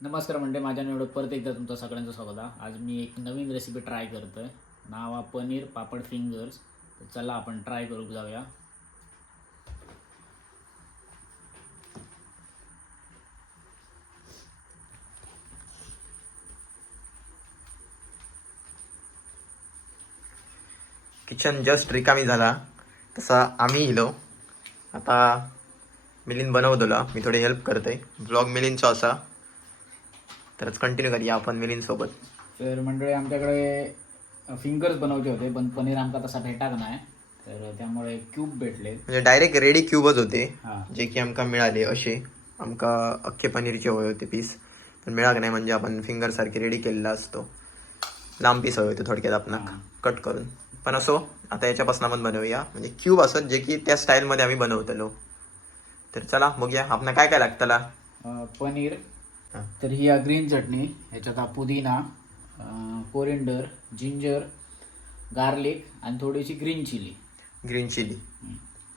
नमस्कार म्हणजे माझ्या निवडत परत एकदा तुमचं सगळ्यांचं स्वागत आहे. आज मी एक नवीन रेसिपी ट्राय करतोय. नाव आहे पनीर पापड फिंगर्स. तर चला आपण ट्राय करू जाऊया. किचन जस्ट रिकामी झाला तसा आम्ही इलो. आता मिलिंद बनवतला, मी थोडी हेल्प करते. ब्लॉग मिलिंदचो असा, तरच कंटिन्यू करूया आपण मिलिंद सोबत. तर मंडळी आमच्याकडे फिंगर्स बनवचे होते पण पनीर आमका तसा भेटाक नाही, तर त्यामुळे क्यूब भेटले. म्हणजे डायरेक्ट रेडी क्यूबच होते हां. जे की आमका मिळाले. असे आमका अख्खे पनीरचे हवे होते पीस, पण मिळाक नाही. म्हणजे आपण फिंगर सारखे रेडी केलेला असतो. लांब पीस हवे होते थोडक्यात आपण कट करून. पण असो, आता याच्यापासून आपण बनवूया. म्हणजे क्यूब असत जे की त्या स्टाईलमध्ये आम्ही बनवतलो. तर चला बघूया आपण काय काय लागतला. पनीर, हां. तर ही आहे ग्रीन चटणी. ह्याच्यात पुदिना, कोरिंडर, जिंजर, गार्लिक आणि थोडीशी green chilli. Green chilli,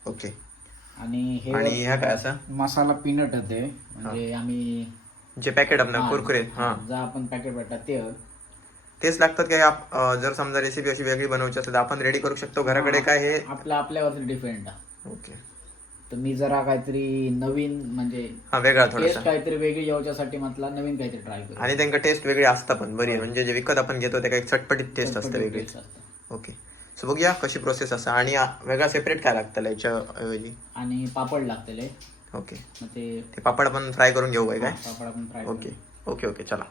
okay. आणि हे आणि ह्या काय असा मसाला पीनट होते, म्हणजे आम्ही जे पॅकेट आपण कुरकुरे जा आपण पॅकेट भेटतात ते. तेच लागतात काय? जर समजा रेसिपी अशी वेगळी बनवायची असेल तर आपण रेडी करू शकतो घराकडे काय हे आपल्यावरती डिपेंड आहे. ओके. तर मी जरा काहीतरी नवीन म्हणजे वेगळा टेस्ट थोडासा, काहीतरी वेगळी याच्यासाठी म्हटला नवीन काहीतरी ट्राय करू. आणि त्यांना टेस्ट वेगळी असता पण बरी आहे. म्हणजे जे विकत आपण घेतो ते काही चटपटीत टेस्ट असते वेगळी. ओके, सो बघूया कशी प्रोसेस असते. आणि वेगळा सेपरेट काय लागतं याच्या ऐवजी? आणि पापड लागतले. ओके, मग ते पापड आपण फ्राय करून घेऊ काय? पापड आपण फ्राय ओके ओके ओके, चला.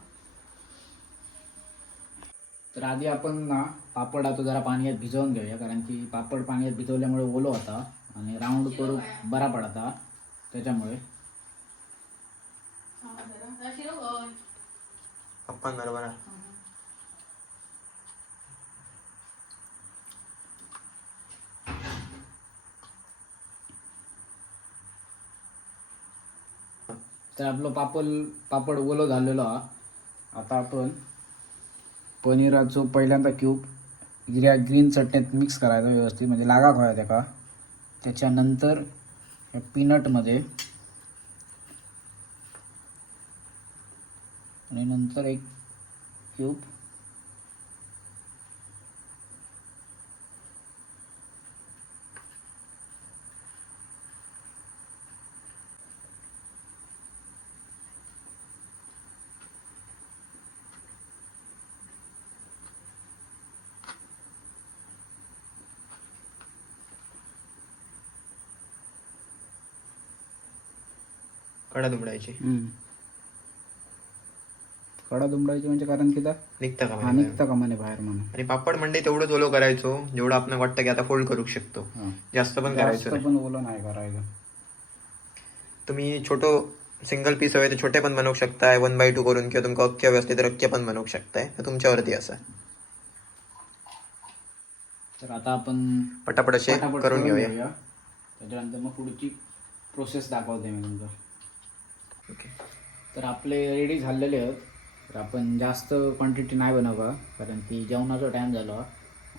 तर आधी आपण ना पापड आता जरा पाण्यात भिजवून घेऊया, कारण की पापड पाण्यात भिजवल्यामुळे ओलो होता आणि राऊंड करू बरा पडता त्याच्यामुळे. पप्पा बरोबर आहे. तर आपलं पापड ओलो झालेलो हा. आता आपण पनीराचं पहिल्यांदा क्यूब ग्रीन चटणीत मिक्स करायचा व्यवस्थित, म्हणजे लागा खावा त्याका. त्याच्यानंतर या पीनटमध्ये, आणि नंतर एक क्यूब कडा दुमडायची. कडा दुमडायची, म्हणजे कारण की निघता का निघता कामाने बाहेर म्हणून. आणि पापड म्हणजे तेवढंच ओलो करायचो जेवढं आपण वाटतं की आता फोल्ड करू शकतो. जास्त पण करायचं नाही. पण ओलं नाही करायचं. तुम्ही छोटो सिंगल पीस हवे तर छोटे पण बनवू शकताय, 1/2 करून, किंवा तुमका अख्खे हवे असते तर अख्खे पण बनवू शकताय. तर तुमच्यावरती असं. तर आता आपण पटापट असे करून घेऊया. त्याच्यानंतर मग पुढची प्रोसेस दाखवते मी तुमचं. ओके. तर आपले रेडी झालेले आहेत. तर आपण जास्त क्वांटिटी नाही बनवा, कारण की जेवणाचा टाईम झाला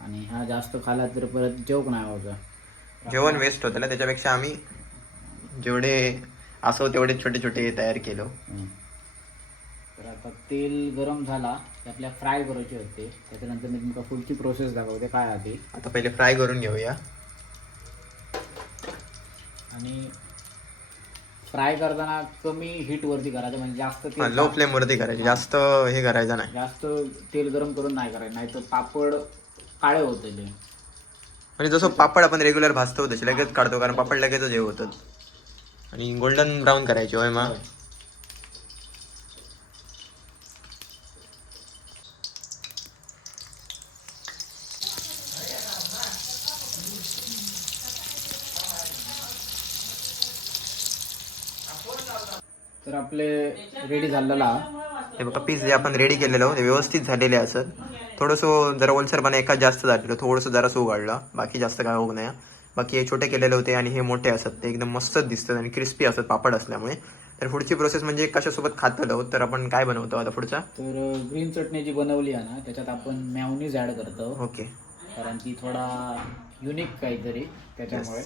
आणि हा जास्त खाला तर परत जेवक नाही व्हायचा. जेवण वेस्ट होतं, त्याच्यापेक्षा आम्ही जेवढे असो तेवढे छोटे छोटे तयार केलो. तर आता तेल गरम झाला की आपल्याला फ्राय करायचे होते. त्याच्यानंतर मी तुमका पुढची प्रोसेस दाखवते काय आहे. आता पहिले फ्राय करून घेऊया. आणि फ्राय करताना कमी हीट वरती करायचं, म्हणजे जास्त लो फ्लेम वरती करायची, जास्त हे करायचं नाही. जास्त तेल गरम करून नाही करायचं, नाही तर पापड काळे होते ते. म्हणजे जसं पापड आपण रेग्युलर भाजतो तसे लगेच काढतो, कारण पापड लगेच हे होतं. आणि गोल्डन ब्राऊन करायची होय मा. तर आपले रेडी झालेला. हे बघा, पीस जे आपण रेडी केलेलं ते व्यवस्थित झालेले असत. थोडंसं जरा ओलसरपणा एकाच जास्त झालेलं, थोडंसं जरासं उघडलं, बाकी जास्त काय होऊ नये. बाकी हे छोटे केलेले होते आणि हे मोठे असत, ते एकदम मस्तच दिसतात आणि क्रिस्पी असत पापड असल्यामुळे. तर पुढची प्रोसेस म्हणजे कशासोबत खातलो, तर आपण काय बनवतो आता पुढचा. तर ग्रीन चटणी जी बनवली आहे ना, त्याच्यात आपण मेयोनीज ॲड करतो. ओके. कारण ती थोडा युनिक काहीतरी त्याच्यामुळे.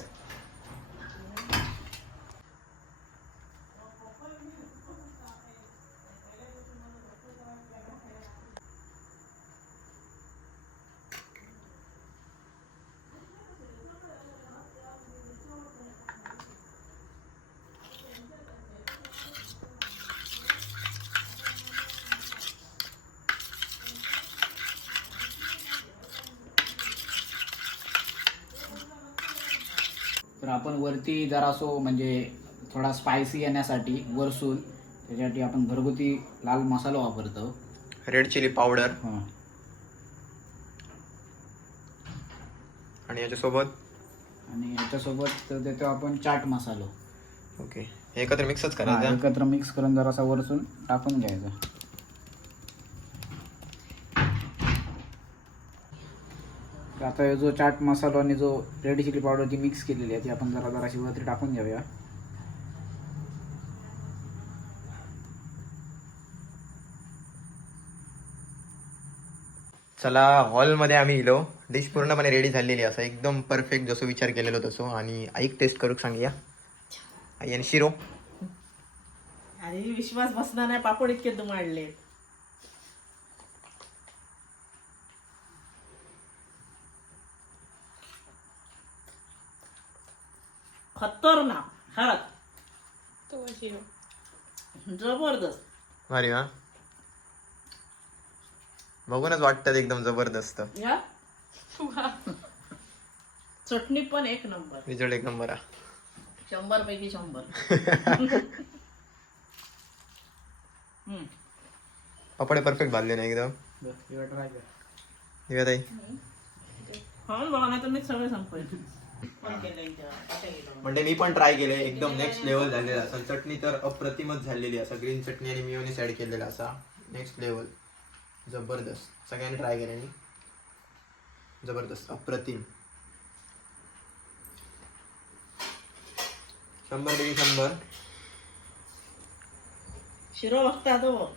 आपण वरती जरासो म्हणजे थोडा स्पायसी येण्यासाठी वरसून त्याच्यासाठी आपण घरगुती लाल मसाला वापरतो. रेड चिली पावडर हां. आणि याच्यासोबत आणि याच्यासोबत देतो आपण चाट मसाला. ओके हे एकत्र मिक्सच हां, करायचं. एकत्र मिक्स करून जरासा वरसून टाकून घ्यायचा. आता हे जो चाट मसाला आणि जो रेड चिली पावडर ती मिक्स केलेली आहे ती आपण जराशी वरती टाकून घेऊया. चला हॉलमध्ये आम्ही इलो. डिश पूर्णपणे रेडी झालेली असं एकदम परफेक्ट जसं विचार केलेलो तसो. आणि ऐक टेस्ट करूक सांगूया. आई आणि शिरो अरे विश्वास बसणार नाही, पापड इतके दुमाडले. खतरनाक खरंच जबरदस्त. भारी हा. बघूनच वाटतात एकदम जबरदस्त. या चटणी पण एक नंबर, रिझल्ट एक नंबर हा. 100 पैकी 100. पापडे परफेक्ट भाजले ना एकदम. ट्राय कर. दिव्या ताई हा बघा नाही तर मी सगळे संपवेल. पण केलंय इथं. आता गेलो. म्हणजे मी पण ट्राय केले एकदम नेक्स्ट लेवल झालेला असा. चटणी तर अप्रतिमच झालेली असा. ग्रीन चटणी आणि मिओनीस ऍड केलेला असा. नेक्स्ट लेवल जबरदस्त. सगळ्यांनी ट्राय केल्याने जबरदस्त अप्रतिम. 100 पैकी 100. शिरो बघता तो.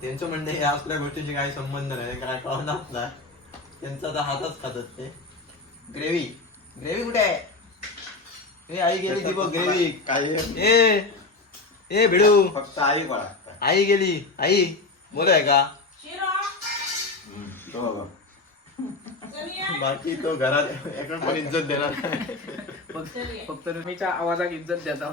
त्यांचं म्हणणं हे असल्या गोष्टीशी काही संबंध नाही, काय कळणार नाही. त्यांचा तर हातच खातात ते. ग्रेव्ही ग्रेव्ही कुठे आहे? ए आई गेली ती बघ ग्रेव्ही. ए भिडू फक्त आई गोळा आई गेली. आई बोलाय का? शिरो बाकी तो घरात एका पण इज्जत देणार नाही. फक्त तुम्हीच्या आवाजात इज्जत देता.